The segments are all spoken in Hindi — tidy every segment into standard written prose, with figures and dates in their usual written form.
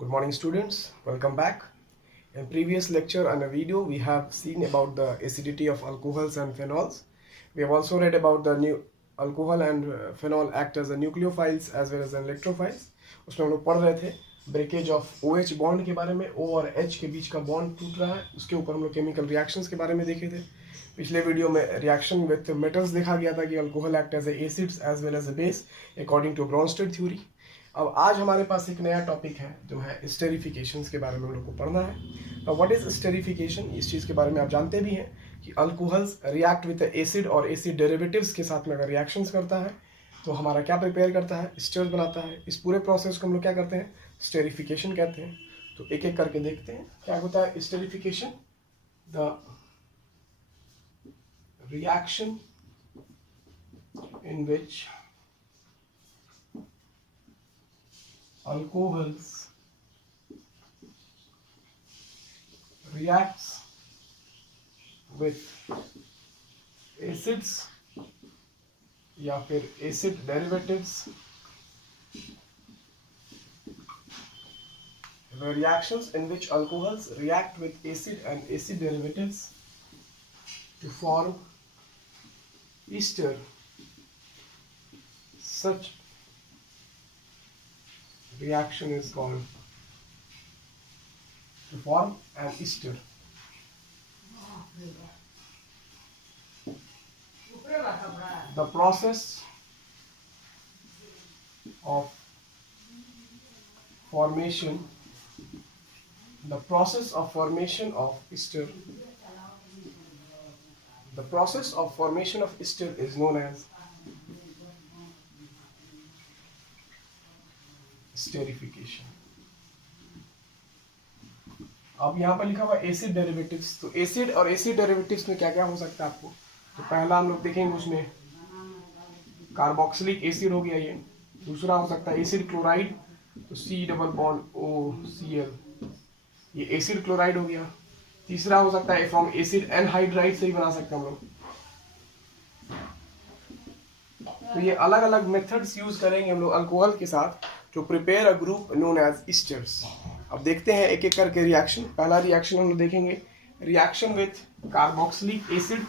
Good morning, students. Welcome back. In previous lecture and a video, we have seen about the acidity of alcohols and phenols. We have also read about the new alcohol and phenol act as a nucleophiles as well as an electrophiles. उसमें हम लोग पढ़ रहे थे ब्रेकेज ऑफ OH बॉन्ड के बारे में, O और H के बीच का बॉन्ड टूट रहा है, उसके ऊपर हम लोग केमिकल रिएक्शंस के बारे में देखे थे. पिछले वीडियो में रिएक्शन विथ मेटल्स देखा गया था कि alcohol act as acids as well as a base according to Bronsted theory. अब आज हमारे पास एक नया टॉपिक है जो है स्टेरिफिकेशंस के बारे में हम लोग को पढ़ना है. What is esterification? इस चीज़ के बारे में आप जानते भी हैं कि अल्कोहल्स रिएक्ट विद एसिड और एसिड डेरिवेटिव्स के साथ में अगर रिएक्शंस करता है तो हमारा क्या प्रिपेयर करता है, स्टर बनाता है. इस पूरे प्रोसेस को हम लोग क्या करते हैं, स्टेरिफिकेशन कहते हैं. तो एक एक करके देखते हैं क्या होता है esterification. The reaction in which alcohols reacts with acids या फिर acid derivatives. The reactions in which alcohols react with acid and acid derivatives to form ester. Such reaction is called to form an ester. The process of formation of ester. The process of formation of ester is known as esterification. अब यहाँ पर लिखा हुआ एसिड डेरिवेटिव्स. तो एसिड और एसिड डेरिवेटिव्स में क्या क्या हो सकता है आपको, तो पहला हम लोग देखेंगे उसमें कार्बोक्सिलिक एसिड हो गया ये. दूसरा हो सकता है एसिड क्लोराइड, तो C+OCl, ये एसिड क्लोराइड हो गया. तीसरा हो सकता है फ्रॉम एसिड एनहाइड्राइड से ही बना सकते हैं हम लोग. तो ये अलग अलग मेथड्स यूज करेंगे हम लोग अल्कोहल के साथ to prepare a group known as esters. अब देखते हैं एक एक करके रिएक्शन. पहला रिएक्शन हम लोग देखेंगे reaction with carboxylic acid.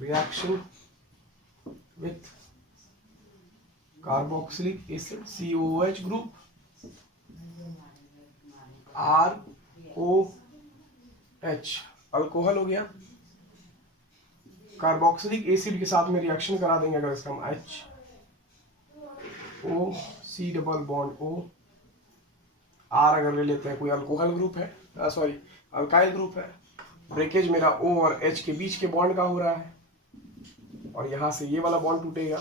Reaction with carboxylic acid COOH group ROH alcohol हो गया. कार्बोक्सिलिक एसिड के साथ में रिएक्शन करा देंगे अगर इसका हम HOC double bond O R अगर ले लेते हैं, कोई अल्कोहल ग्रुप है, सॉरी अल्काइल ग्रुप है. ब्रेकेज मेरा O और H के बीच के बॉन्ड का हो रहा है और यहां से ये वाला बॉन्ड टूटेगा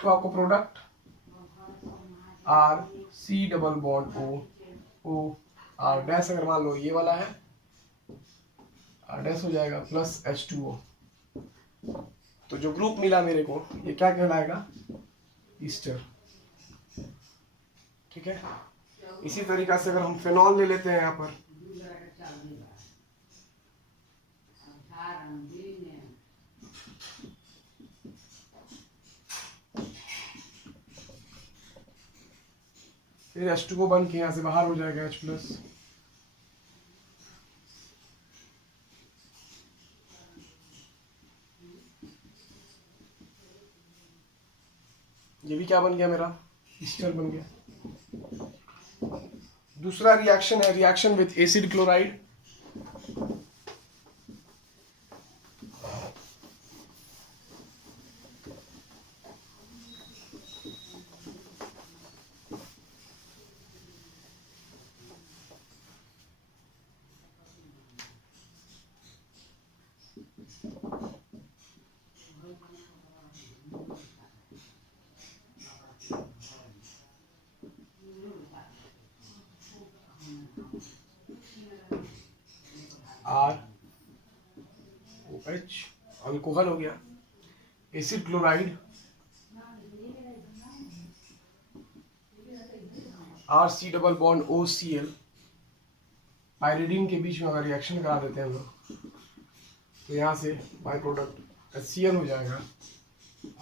तो आपको product RC double bond O R dash अगर मान लो ये वाला है R डैश हो जाएगा प्लस H2O. तो जो ग्रुप मिला मेरे को ये क्या कहलाएगा, ईस्टर. ठीक है. इसी तरीका से अगर हम फेनॉल ले लेते हैं यहाँ पर, फिर H2O बन के यहाँ से बाहर हो जाएगा H+. ये भी क्या बन गया मेरा, ईस्टर बन गया. दूसरा रिएक्शन है reaction with acid chloride. ROH alcohol हो गया. Acid chloride RC double bond OCl pyridine के बीच में अगर रिएक्शन करा देते हैं हम लोग तो यहाँ से बाई प्रोडक्ट HCl हो जाएगा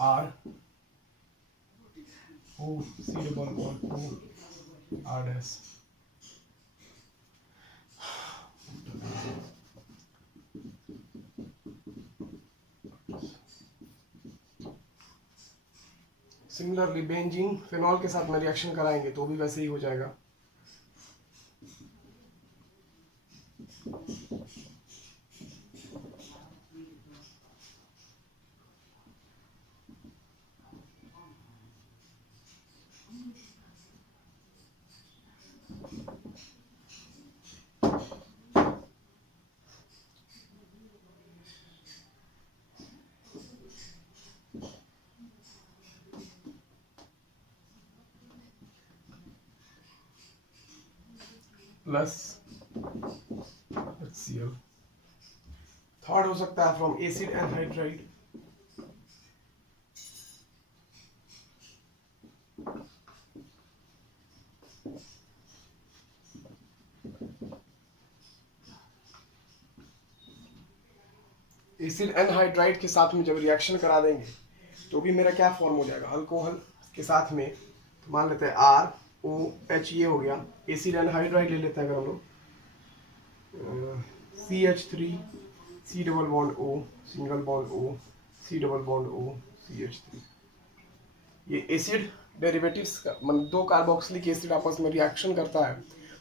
R O C double bond O R dash. Similarly benzene phenol के साथ में रिएक्शन कराएंगे तो भी वैसे ही हो जाएगा। Plus HCl। थर्ड हो सकता है from acid anhydride. Acid anhydride के साथ में जब रिएक्शन करा देंगे तो भी मेरा क्या फॉर्म हो जाएगा, अल्कोहल के साथ में। तो मान लेते हैं ROH ये हो गया, एसिड एनहाइड्राइड ले लेते हैं अगर हम लोग, CH3 C double bond O single bond O C double bond O CH3। ये एसिड डेरिवेटिव्स का मतलब दो कार्बोक्सिलिक एसिड आपस में रिएक्शन करता है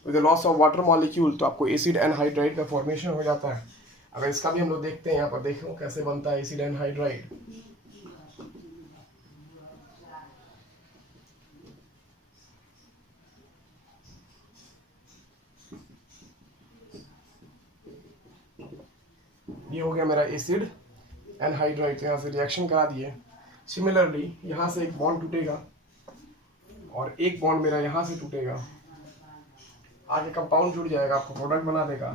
with the loss of water molecule, तो आपको एसिड एनहाइड्राइड का फॉर्मेशन हो जाता है। अगर इसका भी हम लोग देखते हैं, यहाँ पर देखो कैसे बनता है एसिड एनहाइड्राइड। ये हो गया मेरा एसिड एनहाइड्राइड, यहाँ से रिएक्शन करा दिए। सिमिलरली यहाँ से एक बॉन्ड टूटेगा और एक बॉन्ड मेरा यहाँ से टूटेगा, आगे कंपाउंड जुड़ जाएगा, आपको प्रोडक्ट बना देगा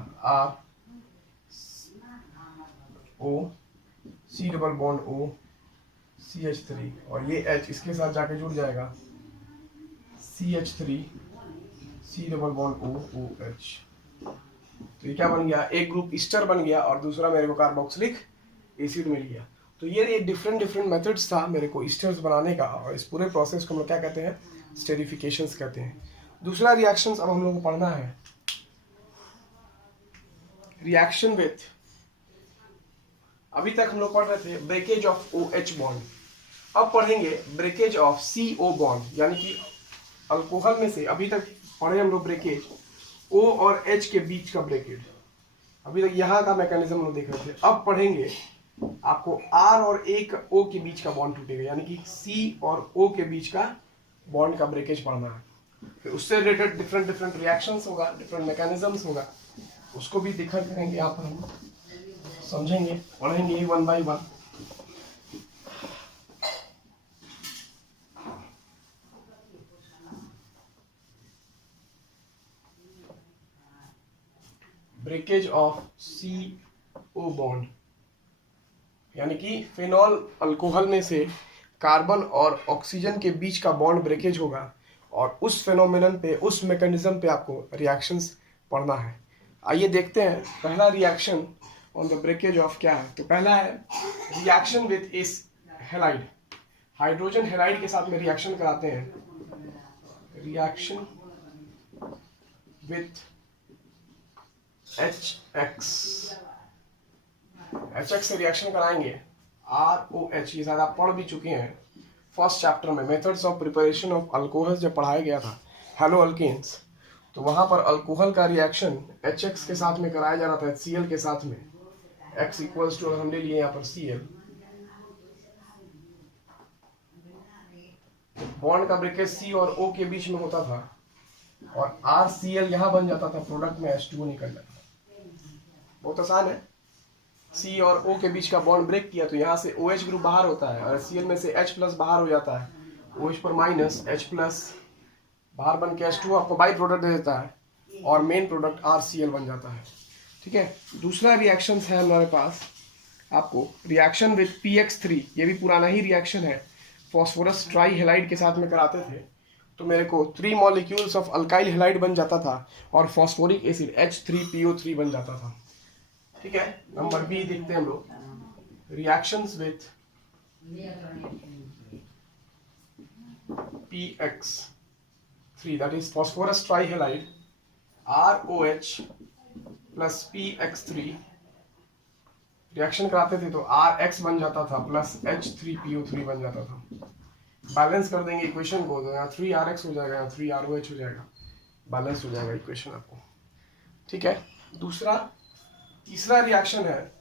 RO C double bond O CH3, और ये H इसके साथ जाके जुड़ जाएगा CH3 C double bond O OH। तो ये क्या बन गया, एक ग्रुप ईस्टर बन गया और दूसरा मेरे को कार्बोक्सिलिक एसिड मिल गया। तो ये डिफरेंट मेथड्स था मेरे को ईस्टर्स बनाने का, और इस पूरे प्रोसेस को हम लोग क्या कहते हैं, स्टेरिफिकेशंस कहते हैं। दूसरा रिएक्शंस अब हम लोग को पढ़ना है, रिएक्शन विथ, अभी तक हम लोग पढ़ रहे थे ब्रेकेज ऑफ OH बॉन्ड, अब पढ़ेंगे ब्रेकेज ऑफ CO बॉन्ड, यानी कि अल्कोहल में से अभी तक पढ़े हम लोग ब्रेकेज O और H के बीच का ब्रेकेज, अभी तक यहाँ का मैकेनिज्म हम लोग देख रहे थे। अब पढ़ेंगे आपको R और O के बीच का बॉन्ड टूटेगा, यानी कि C और O के बीच का बॉन्ड का ब्रेकेज पढ़ना है। फिर उससे रिलेटेड डिफरेंट रिएक्शंस होगा, डिफरेंट मैकेनिज्म्स होगा, उसको भी दिखा करेंगे, यहाँ पर हम समझेंगे, पढ़ेंगे one by one. Breakage of CO bond, यानी कि फिनॉल अल्कोहल में से कार्बन और ऑक्सीजन के बीच का बॉन्ड ब्रेकेज होगा, और उस फेनोमेनन पे, उस मैकेनिज्म पे आपको रिएक्शंस पढ़ना है। आइए देखते हैं पहला reaction on the breakage of क्या है। तो पहला है reaction with S halide, hydrogen halide के साथ में रिएक्शन कराते हैं, रिएक्शन विथ HX से रिएक्शन कराएंगे, ROH, ये शायद आप पढ़ भी चुके हैं फर्स्ट चैप्टर में, methods of preparation of alcohol जब पढ़ाया गया था, हेलो अल्केन्स, तो वहां पर अल्कोहल का रिएक्शन HX के साथ में कराया जा रहा था HCl के साथ में, X इक्वल्स टू हम ले लिए यहाँ पर Cl, बॉन्ड का ब्रेकेज C और O के बीच में होता था, और RCl यहाँ बन जाता था, प्रोडक्ट में H2O निकल जाता था। बहुत आसान है, C और O के बीच का बॉन्ड ब्रेक किया तो यहाँ से OH ग्रुप बाहर होता है, और Cl में से H प्लस बाहर हो जाता है, OH पर माइनस, H प्लस बाहर बन के H2O आपको बाई प्रोडक्ट दे देता है, और मेन प्रोडक्ट RCl बन जाता है। ठीक है, दूसरा रिएक्शन है हमारे पास आपको रिएक्शन विथ PX3, ये भी पुराना ही रिएक्शन है, फॉस्फोरस ट्राई हेलाइड के साथ में कराते थे, तो मेरे को 3 मॉलिक्यूल्स ऑफ अल्काइल हेलाइड बन जाता था, और फॉस्फोरिक एसिड H3PO3 बन जाता था। ठीक है, नंबर बी देखते हैं हम लोग, reactions with PX3 that is phosphorus trihalide ROH plus PX3 reaction कराते थे तो RX बन जाता था प्लस H3PO3 बन जाता था। बैलेंस कर देंगे इक्वेशन को तो यहाँ 3RX हो जाएगा, यहाँ 3ROH हो जाएगा, बैलेंस हो जाएगा इक्वेशन आपको। ठीक है, तीसरा रिएक्शन है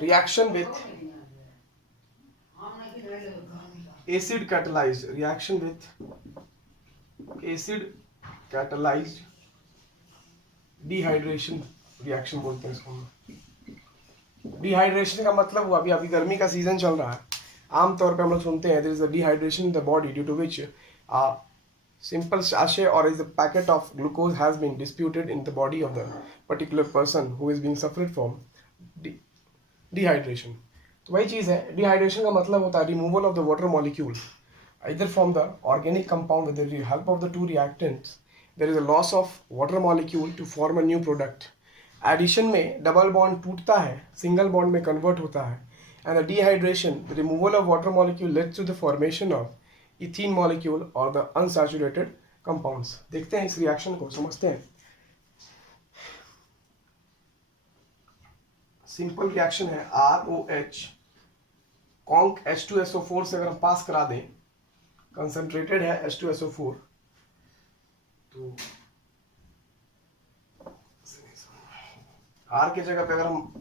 reaction with acid catalysed, reaction with acid catalysed dehydration reaction बोलते हैं इसको। डिहाइड्रेशन का मतलब हुआ, अभी गर्मी का सीजन चल रहा है, आमतौर पे हम लोग सुनते हैं there is a dehydration in the body due to which simple sachet or is a packet of glucose has been disputed in the body of the particular person who is being suffered from dehydration। तो वही चीज़ है, डिहाइड्रेशन का मतलब होता है removal of the water molecule either from the organic compound with the help of the two reactants there is a loss of water molecule to form a new product। Addition में डबल बॉन्ड टूटता है, सिंगल बॉन्ड में कन्वर्ट होता है, and the dehydration the removal of water molecule leads to the formation of ethene molecule और द अनसैचुरेटेड कंपाउंड्स। देखते हैं इस रिएक्शन को, समझते हैं। सिंपल रिएक्शन है ROH कॉन्क H2SO4 से अगर हम पास करा दें, कंसंट्रेटेड है H2SO4 तो R की जगह पे अगर हम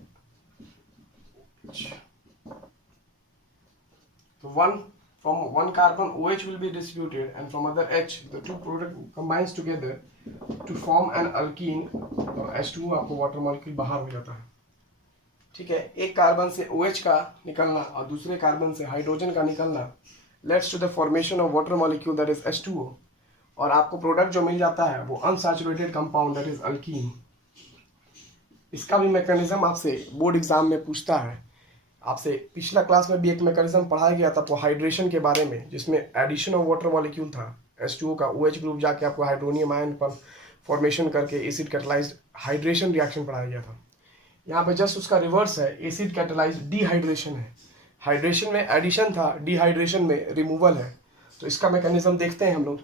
तो from one carbon OH will be distributed and from other H the two product combines together to form an alkene और H2 आपको वाटर मॉलिक्यूल बाहर हो जाता है। ठीक है, एक कार्बन से OH का निकलना और दूसरे कार्बन से हाइड्रोजन का निकलना leads to the formation of water molecule that is H2O और आपको प्रोडक्ट जो मिल जाता है वो unsaturated compound that is alkene। इसका भी मैकेनिज्म आपसे बोर्ड एग्जाम में पूछता है। आपसे पिछला क्लास में भी एक मैकेनिज्म पढ़ाया गया था आपको हाइड्रेशन के बारे में, जिसमें एडिशन ऑफ वाटर मॉलिक्यूल था, H2O का OH ग्रुप जाके आपको हाइड्रोनियम आयन पर फॉर्मेशन करके एसिड कैटलाइज्ड हाइड्रेशन रिएक्शन पढ़ाया गया था। यहाँ पे जस्ट उसका रिवर्स है, एसिड कैटलाइज्ड डिहाइड्रेशन है। हाइड्रेशन में एडिशन था, डिहाइड्रेशन में रिमूवल है। तो इसका मैकेनिज्म देखते हैं हम लोग।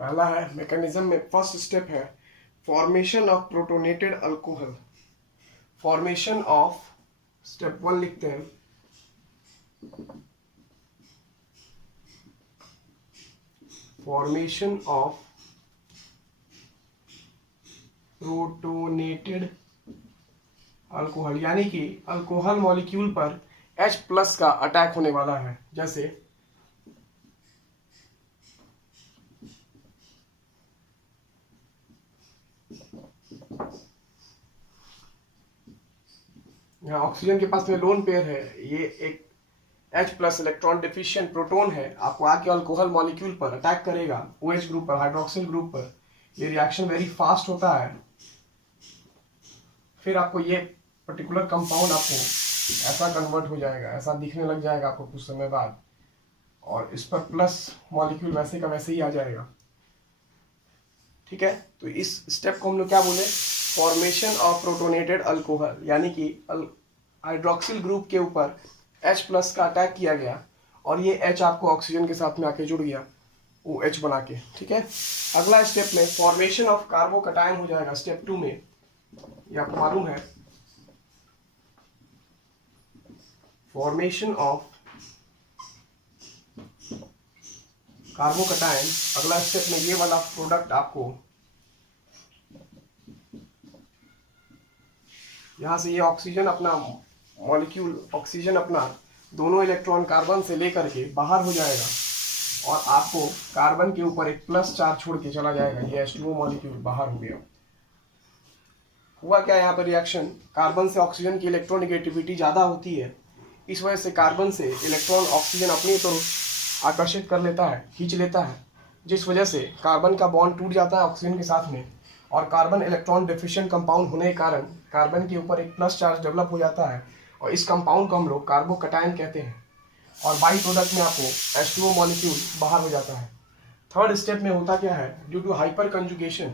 पहला है मैकेनिज्म में फर्स्ट स्टेप है formation of protonated alcohol. Formation of step 1 लिखते हैं, फॉर्मेशन ऑफ प्रोटोनेटेड अल्कोहल, यानी कि अल्कोहल मॉलिक्यूल पर H+ का अटैक होने वाला है। जैसे यहाँ ऑक्सीजन के पास में लोन पेयर है, ये एक H+ इलेक्ट्रॉन डिफिशिएंट प्रोटॉन है, आपको आके अल्कोहल मॉलिक्यूल पर अटैक करेगा, OH ग्रुप पर, हाइड्रोक्सिल ग्रुप पर। ये रिएक्शन वेरी फास्ट होता है। फिर आपको ये पर्टिकुलर कंपाउंड आपको ऐसा कन्वर्ट हो जाएगा, ऐसा दिखने लग जाएगा आपको कुछ समय बाद, और इस पर प्लस मॉलिक्यूल वैसे का वैसे ही आ जाएगा। ठीक है, तो इस स्टेप को हम लोग क्या बोले, फॉर्मेशन ऑफ प्रोटोनेटेड अल्कोहल, यानी कि हाइड्रोक्सिल ग्रुप के ऊपर H+ का अटैक किया गया और ये H आपको ऑक्सीजन के साथ में आके जुड़ गया OH बना के। ठीक है, अगला स्टेप में फॉर्मेशन ऑफ कार्बोकैटायन हो जाएगा। स्टेप 2 में ये आपको मालूम है, फॉर्मेशन ऑफ कार्बोकटायन, अगला स्टेप में ये वाला प्रोडक्ट आपको यहाँ से ये ऑक्सीजन अपना मॉलिक्यूल, ऑक्सीजन अपना दोनों इलेक्ट्रॉन कार्बन से लेकर के बाहर हो जाएगा और आपको कार्बन के ऊपर एक प्लस चार्ज छोड़ के चला जाएगा। ये H2O मॉलिक्यूल बाहर हो गया। हुआ क्या यहाँ पर रिएक्शन, कार्बन से ऑक्सीजन की इलेक्ट्रोनेगेटिविटी ज़्यादा होती है, इस वजह से कार्बन से इलेक्ट्रॉन ऑक्सीजन अपनी तरफ आकर्षित कर लेता है, खींच लेता है, जिस वजह से कार्बन का बॉन्ड टूट जाता है ऑक्सीजन के साथ में और कार्बन इलेक्ट्रॉन डेफिशिएंट कंपाउंड होने के कारण कार्बन के ऊपर एक प्लस चार्ज डेवलप हो जाता है और इस कंपाउंड को हम लोग कार्बोकटायन कहते हैं और बाई प्रोडक्ट में आपको H2O मॉलिक्यूल बाहर हो जाता है। थर्ड स्टेप में होता क्या है, ड्यू टू हाइपर कंजुगेशन,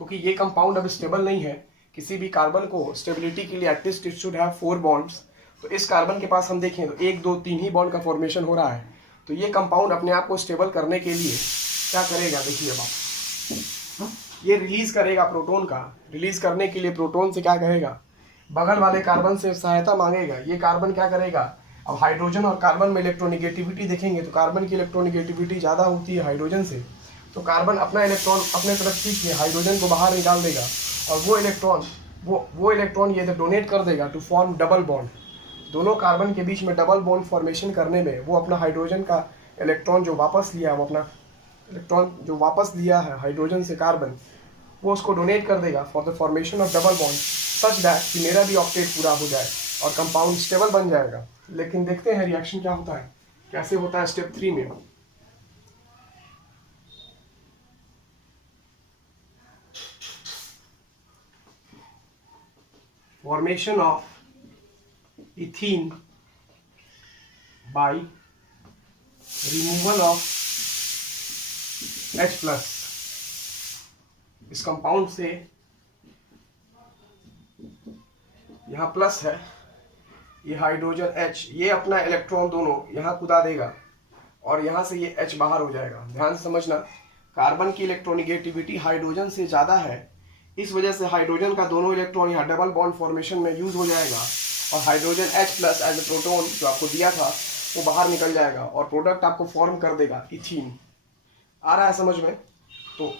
क्योंकि ये कंपाउंड अब स्टेबल नहीं है, किसी भी कार्बन को स्टेबिलिटी के लिए at least it should have 4 bonds, तो इस कार्बन के पास हम देखें तो 1 2 3 ही बॉन्ड का फॉर्मेशन हो रहा है। तो ये कंपाउंड अपने आप को स्टेबल करने के लिए क्या करेगा, देखिए अब आप, ये रिलीज करेगा प्रोटोन का, रिलीज करने के लिए प्रोटोन से क्या करेगा, बगल वाले कार्बन से सहायता मांगेगा। ये कार्बन क्या करेगा, अब हाइड्रोजन और कार्बन में इलेक्ट्रोनिगेटिविटी देखेंगे तो कार्बन की इलेक्ट्रोनिगेटिविटी ज़्यादा होती है हाइड्रोजन से, तो कार्बन अपना इलेक्ट्रॉन अपने तरफ खींच के हाइड्रोजन को बाहर निकाल देगा और वो इलेक्ट्रॉन ये डोनेट कर देगा टू फॉर्म डबल बॉन्ड। दोनों कार्बन के बीच में डबल बॉन्ड फॉर्मेशन करने में वो अपना हाइड्रोजन का इलेक्ट्रॉन जो वापस लिया है, वो अपना इलेक्ट्रॉन जो वापस लिया है हाइड्रोजन से कार्बन, वो उसको डोनेट कर देगा for the formation of double bond such that कि मेरा भी ऑक्टेट पूरा हो जाए और कंपाउंड स्टेबल बन जाएगा। लेकिन देखते हैं रिएक्शन क्या होता है, कैसे होता है स्टेप 3 में। Formation of ethene by removal of H+। इस कंपाउंड से यहाँ प्लस है, ये हाइड्रोजन H, ये अपना इलेक्ट्रॉन दोनों यहाँ कुदा देगा और यहाँ से ये H बाहर हो जाएगा। ध्यान से समझना, कार्बन की इलेक्ट्रोनिगेटिविटी हाइड्रोजन से ज़्यादा है, इस वजह से हाइड्रोजन का दोनों इलेक्ट्रॉन यहाँ डबल बॉन्ड फॉर्मेशन में यूज हो जाएगा और hydrogen H+ as a proton जो आपको दिया था वो बाहर निकल जाएगा और प्रोडक्ट आपको फॉर्म कर देगा इथीन। आ रहा है समझ में? तो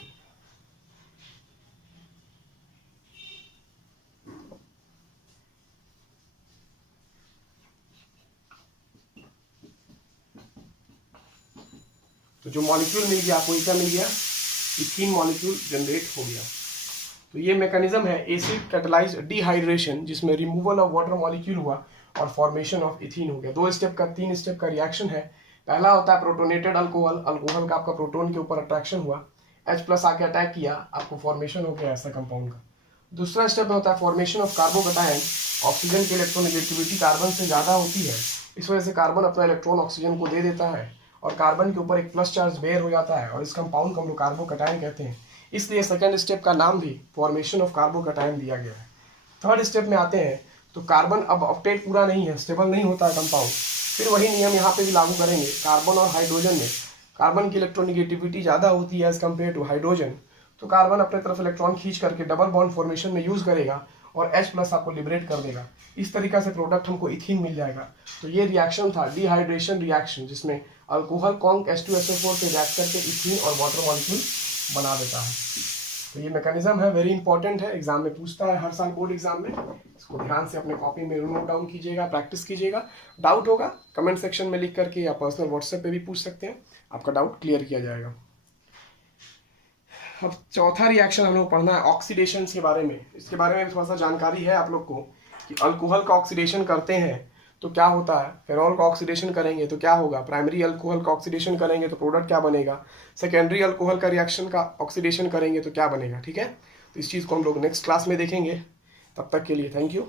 जो मॉलिक्यूल मिल गया आपको, क्या मिल गया, इथीन मॉलिक्यूल जनरेट हो गया। तो ये मैकेनिज्म है एसिड कैटलाइज्ड डिहाइड्रेशन, जिसमें रिमूवल ऑफ वाटर मॉलिक्यूल हुआ और फॉर्मेशन ऑफ इथीन हो गया। 3 स्टेप का रिएक्शन है। पहला होता है प्रोटोनेटेड अल्कोहल, अल्कोहल का आपका प्रोटोन के ऊपर अट्रैक्शन हुआ, H+ आके अटैक किया, आपको फॉर्मेशन हो गया ऐसा कंपाउंड का। दूसरा स्टेप में होता है फॉर्मेशन ऑफ कार्बोकटायन। ऑक्सीजन की इलेक्ट्रोनेगेटिविटी कार्बन से ज़्यादा होती है, इस वजह से कार्बन अपना इलेक्ट्रॉन ऑक्सीजन को दे देता है और कार्बन के ऊपर एक प्लस चार्ज बेयर हो जाता है और इस कंपाउंड को हम लोग कार्बोकटायन कहते हैं, इसलिए सेकंड स्टेप का नाम भी फॉर्मेशन ऑफ कार्बोकटायन दिया गया है। थर्ड स्टेप में आते हैं तो कार्बन अब ऑक्टेट पूरा नहीं है, स्टेबल नहीं होता है कंपाउंड, फिर वही नियम यहाँ पे भी लागू करेंगे। कार्बन और हाइड्रोजन में कार्बन की इलेक्ट्रोनिगेटिविटी ज़्यादा होती है एज कम्पेयर टू हाइड्रोजन, तो कार्बन अपने तरफ इलेक्ट्रॉन खींच करके डबल बॉन्ड फॉर्मेशन में यूज करेगा और H+ आपको लिबरेट कर देगा। इस तरीका से प्रोडक्ट हमको इथीन मिल जाएगा। तो ये रिएक्शन था डिहाइड्रेशन रिएक्शन, जिसमें अल्कोहल कॉन्क H2SO4 से रिएक्ट करके इथीन और वाटर मॉलिक्यूल बना देता है। तो ये मैकेनिज्म है, वेरी इंपॉर्टेंट है, एग्जाम में पूछता है हर साल बोर्ड एग्जाम में। इसको ध्यान से अपने कॉपी में नोट डाउन कीजिएगा, प्रैक्टिस कीजिएगा। डाउट होगा कमेंट सेक्शन में लिख करके या पर्सनल व्हाट्सएप पे भी पूछ सकते हैं, आपका डाउट क्लियर किया जाएगा। अब चौथा रिएक्शन हम लोग पढ़ना है ऑक्सीडेशन के बारे में। इसके बारे में थोड़ा सा जानकारी है आप लोग को कि अल्कोहल का ऑक्सीडेशन करते हैं तो क्या होता है, फेनॉल का ऑक्सीडेशन करेंगे तो क्या होगा, प्राइमरी अल्कोहल का ऑक्सीडेशन करेंगे तो प्रोडक्ट क्या बनेगा, सेकेंडरी अल्कोहल का रिएक्शन का ऑक्सीडेशन करेंगे तो क्या बनेगा। ठीक है, तो इस चीज़ को हम लोग नेक्स्ट क्लास में देखेंगे। तब तक के लिए थैंक यू।